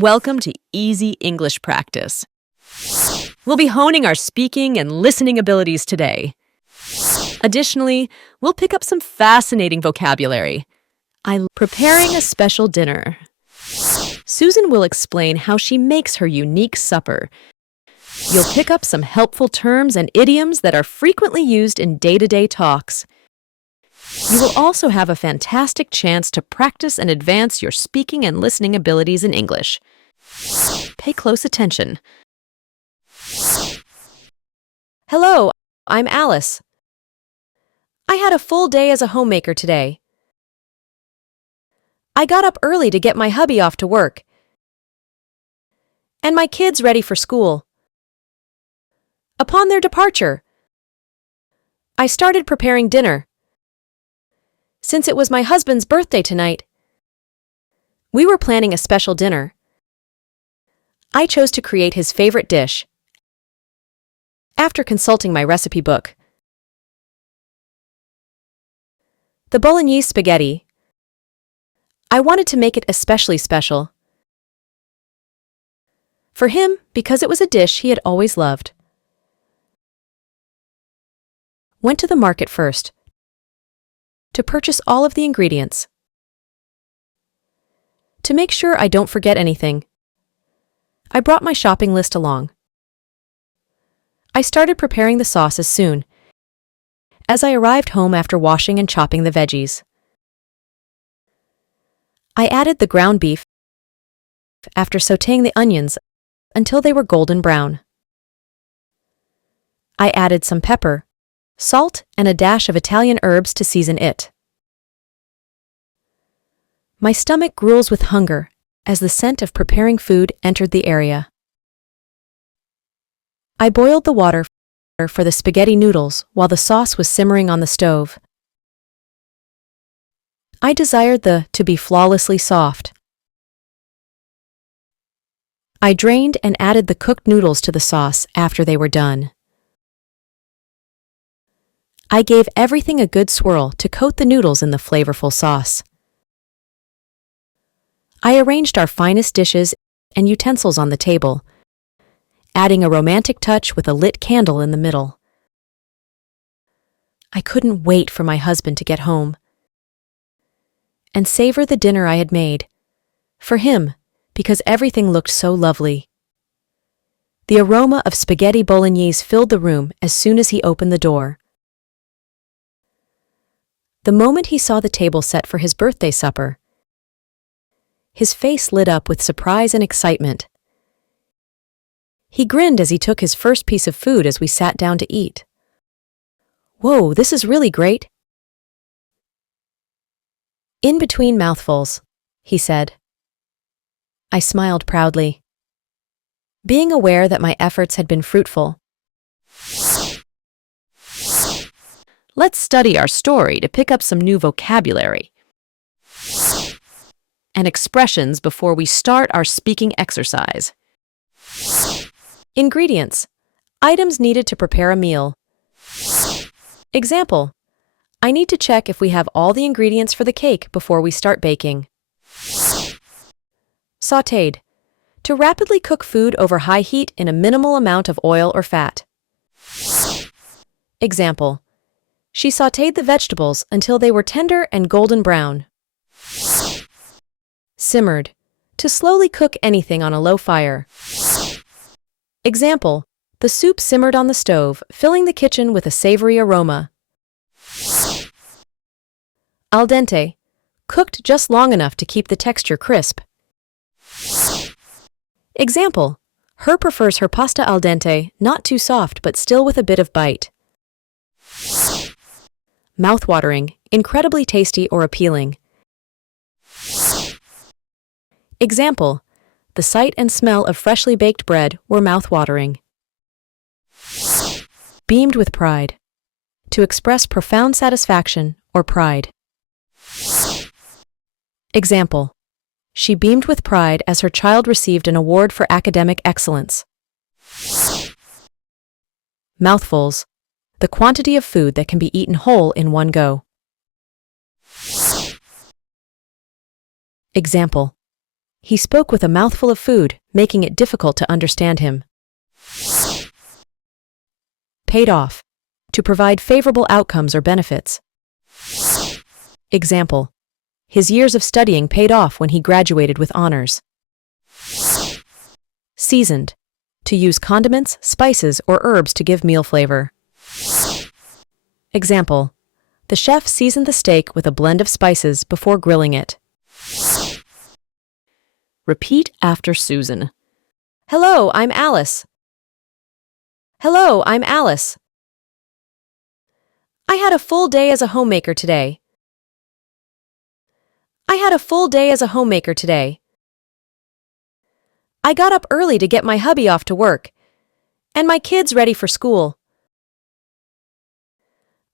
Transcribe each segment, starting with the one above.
Welcome to Easy English Practice. We'll be honing our speaking and listening abilities today. Additionally, we'll pick up some fascinating vocabulary. I'm preparing a special dinner. Susan will explain how she makes her unique supper. You'll pick up some helpful terms and idioms that are frequently used in day-to-day talks. You will also have a fantastic chance to practice and advance your speaking and listening abilities in English. Pay close attention. Hello, I'm Alice. I had a full day as a homemaker today. I got up early to get my hubby off to work and my kids ready for school. Upon their departure, I started preparing dinner. Since it was my husband's birthday tonight, we were planning a special dinner. I chose to create his favorite dish after consulting my recipe book. The bolognese spaghetti. I wanted to make it especially special for him because it was a dish he had always loved. Went to the market first to purchase all of the ingredients. To make sure I don't forget anything, I brought my shopping list along. I started preparing the sauce as soon as I arrived home after washing and chopping the veggies. I added the ground beef after sautéing the onions until they were golden brown. I added some pepper, salt, and a dash of Italian herbs to season it. My stomach growls with hunger as the scent of preparing food entered the area. I boiled the water for the spaghetti noodles while the sauce was simmering on the stove. I desired the to be flawlessly soft. I drained and added the cooked noodles to the sauce after they were done. I gave everything a good swirl to coat the noodles in the flavorful sauce. I arranged our finest dishes and utensils on the table, adding a romantic touch with a lit candle in the middle. I couldn't wait for my husband to get home and savor the dinner I had made for him because everything looked so lovely. The aroma of spaghetti bolognese filled the room as soon as he opened the door. The moment he saw the table set for his birthday supper, his face lit up with surprise and excitement. He grinned as he took his first piece of food as we sat down to eat. "Whoa, this is really great." "In between mouthfuls," he said. I smiled proudly, being aware that my efforts had been fruitful. Let's study our story to pick up some new vocabulary and expressions before we start our speaking exercise. Ingredients. Items needed to prepare a meal. Example. I need to check if we have all the ingredients for the cake before we start baking. Sautéed. To rapidly cook food over high heat in a minimal amount of oil or fat. Example. She sautéed the vegetables until they were tender and golden brown. Simmered. To slowly cook anything on a low fire. Example. The soup simmered on the stove, filling the kitchen with a savory aroma. Al dente. Cooked just long enough to keep the texture crisp. Example. Her prefers her pasta al dente, not too soft but still with a bit of bite. Mouth-watering, incredibly tasty or appealing. Example. The sight and smell of freshly baked bread were mouth-watering. Beamed with pride. To express profound satisfaction or pride. Example. She beamed with pride as her child received an award for academic excellence. Mouthfuls. The quantity of food that can be eaten whole in one go. Example. He spoke with a mouthful of food, making it difficult to understand him. Paid off. To provide favorable outcomes or benefits. Example. His years of studying paid off when he graduated with honors. Seasoned. To use condiments, spices, or herbs to give meal flavor. Example. The chef seasoned the steak with a blend of spices before grilling it. Repeat after Susan. Hello, I'm Alice. Hello, I'm Alice. I had a full day as a homemaker today. I had a full day as a homemaker today. I got up early to get my hubby off to work, and my kids ready for school.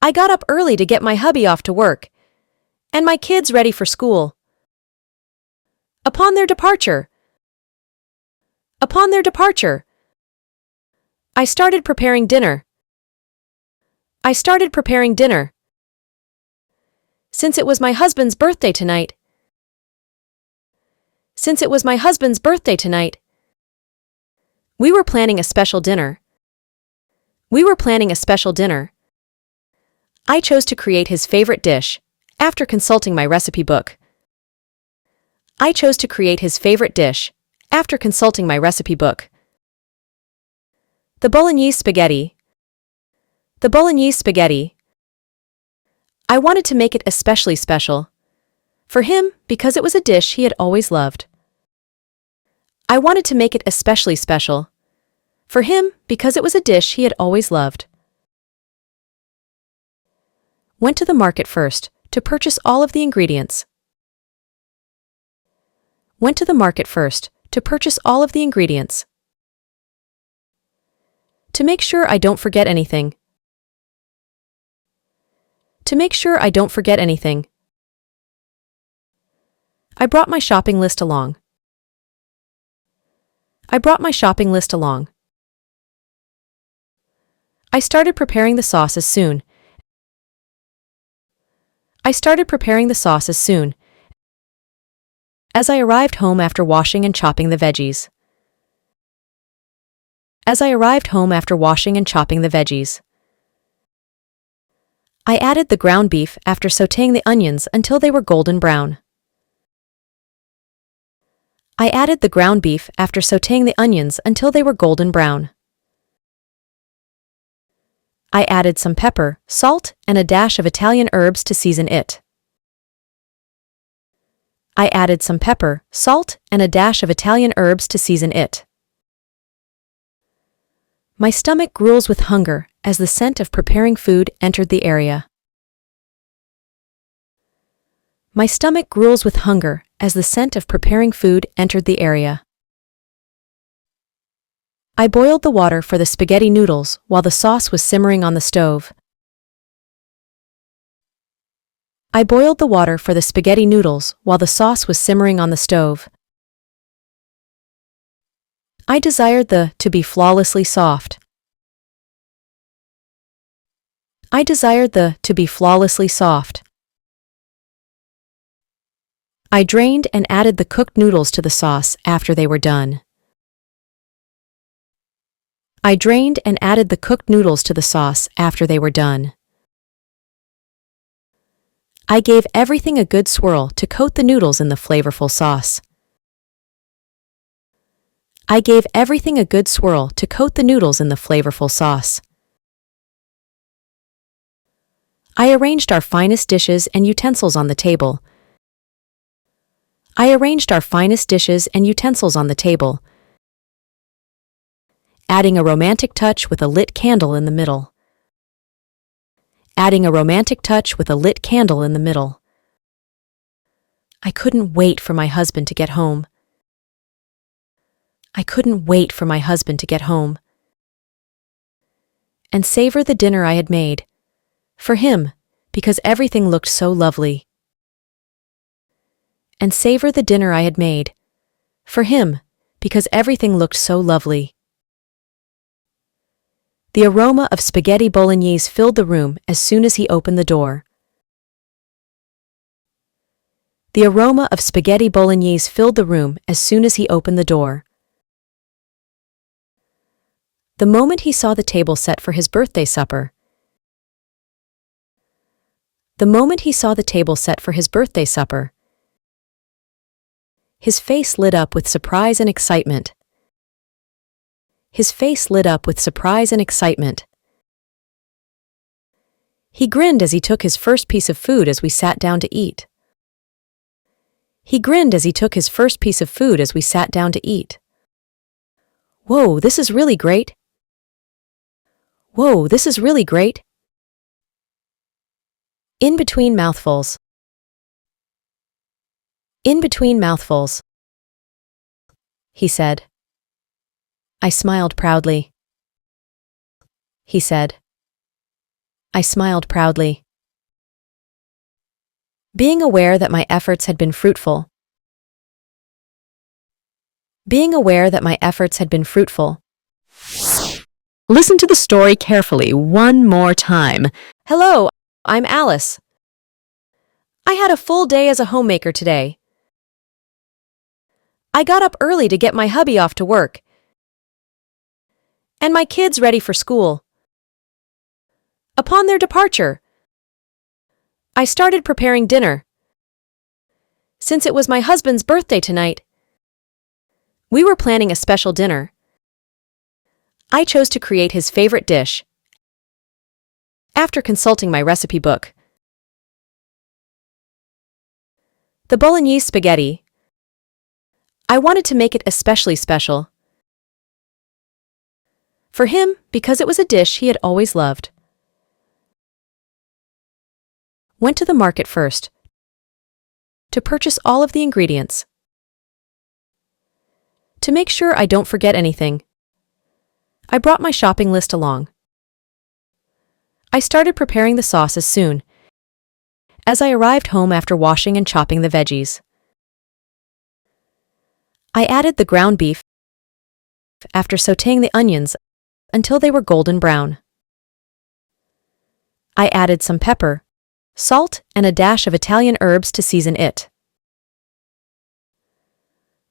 I got up early to get my hubby off to work, and my kids ready for school. Upon their departure. Upon their departure. I started preparing dinner. I started preparing dinner. Since it was my husband's birthday tonight. Since it was my husband's birthday tonight. We were planning a special dinner. We were planning a special dinner. I chose to create his favorite dish, after consulting my recipe book. I chose to create his favorite dish, after consulting my recipe book. The bolognese spaghetti. The bolognese spaghetti. I wanted to make it especially special. For him, because it was a dish he had always loved. I wanted to make it especially special. For him, because it was a dish he had always loved. Went to the market first, to purchase all of the ingredients. Went to the market first, to purchase all of the ingredients. To make sure I don't forget anything. To make sure I don't forget anything. I brought my shopping list along. I brought my shopping list along. I started preparing the sauce as soon. I started preparing the sauce as soon as I arrived home after washing and chopping the veggies. As I arrived home after washing and chopping the veggies. I added the ground beef after sautéing the onions until they were golden brown. I added the ground beef after sautéing the onions until they were golden brown. I added some pepper, salt, and a dash of Italian herbs to season it. I added some pepper, salt, and a dash of Italian herbs to season it. My stomach growls with hunger as the scent of preparing food entered the area. My stomach growls with hunger as the scent of preparing food entered the area. I boiled the water for the spaghetti noodles while the sauce was simmering on the stove. I boiled the water for the spaghetti noodles while the sauce was simmering on the stove. I desired the to be flawlessly soft. I desired the to be flawlessly soft. I drained and added the cooked noodles to the sauce after they were done. I drained and added the cooked noodles to the sauce after they were done. I gave everything a good swirl to coat the noodles in the flavorful sauce. I gave everything a good swirl to coat the noodles in the flavorful sauce. I arranged our finest dishes and utensils on the table. I arranged our finest dishes and utensils on the table, adding a romantic touch with a lit candle in the middle. Adding a romantic touch with a lit candle in the middle. I couldn't wait for my husband to get home. I couldn't wait for my husband to get home. And savor the dinner I had made. For him, because everything looked so lovely. And savor the dinner I had made. For him, because everything looked so lovely. The aroma of spaghetti bolognese filled the room as soon as he opened the door. The aroma of spaghetti bolognese filled the room as soon as he opened the door. The moment he saw the table set for his birthday supper. The moment he saw the table set for his birthday supper. His face lit up with surprise and excitement. His face lit up with surprise and excitement. He grinned as he took his first piece of food as we sat down to eat. He grinned as he took his first piece of food as we sat down to eat. Whoa, this is really great. Whoa, this is really great. In between mouthfuls. In between mouthfuls. He said. I smiled proudly. He said. I smiled proudly. Being aware that my efforts had been fruitful. Being aware that my efforts had been fruitful. Listen to the story carefully one more time. Hello, I'm Alice. I had a full day as a homemaker today. I got up early to get my hubby off to work and my kids ready for school. Upon their departure, I started preparing dinner. Since it was my husband's birthday tonight, we were planning a special dinner. I chose to create his favorite dish after consulting my recipe book. The bolognese spaghetti. I wanted to make it especially special for him because it was a dish he had always loved. Went to the market first to purchase all of the ingredients. To make sure I don't forget anything, I brought my shopping list along. I started preparing the sauce as soon as I arrived home after washing and chopping the veggies. I added the ground beef after sautéing the onions until they were golden brown. I added some pepper, salt, and a dash of Italian herbs to season it.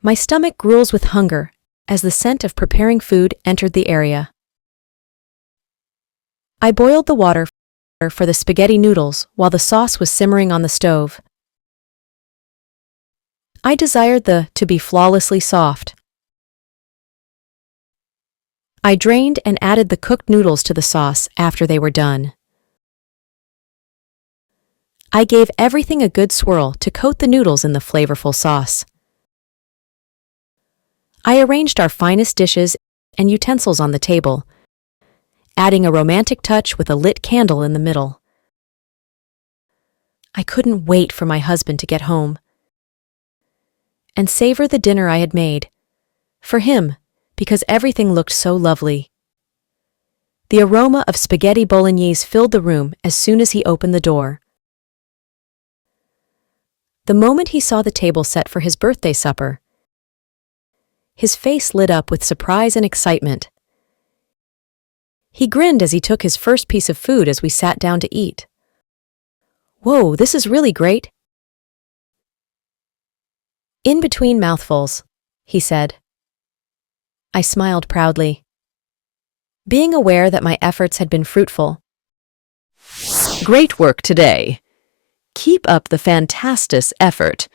My stomach growls with hunger as the scent of preparing food entered the area. I boiled the water for the spaghetti noodles while the sauce was simmering on the stove. I desired the to be flawlessly soft. I drained and added the cooked noodles to the sauce after they were done. I gave everything a good swirl to coat the noodles in the flavorful sauce. I arranged our finest dishes and utensils on the table, adding a romantic touch with a lit candle in the middle. I couldn't wait for my husband to get home and savor the dinner I had made for him because everything looked so lovely. The aroma of spaghetti bolognese filled the room as soon as he opened the door. The moment he saw the table set for his birthday supper, his face lit up with surprise and excitement. He grinned as he took his first piece of food as we sat down to eat. Whoa, this is really great. In between mouthfuls, he said. I smiled proudly, being aware that my efforts had been fruitful. Great work today. Keep up the fantastic effort.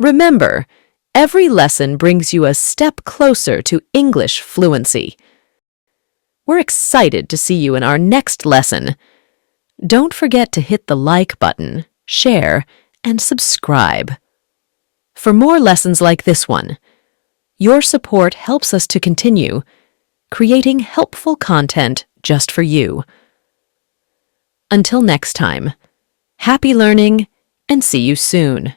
Remember, every lesson brings you a step closer to English fluency. We're excited to see you in our next lesson. Don't forget to hit the like button, share, and subscribe. For more lessons like this one, your support helps us to continue creating helpful content just for you. Until next time, happy learning and see you soon.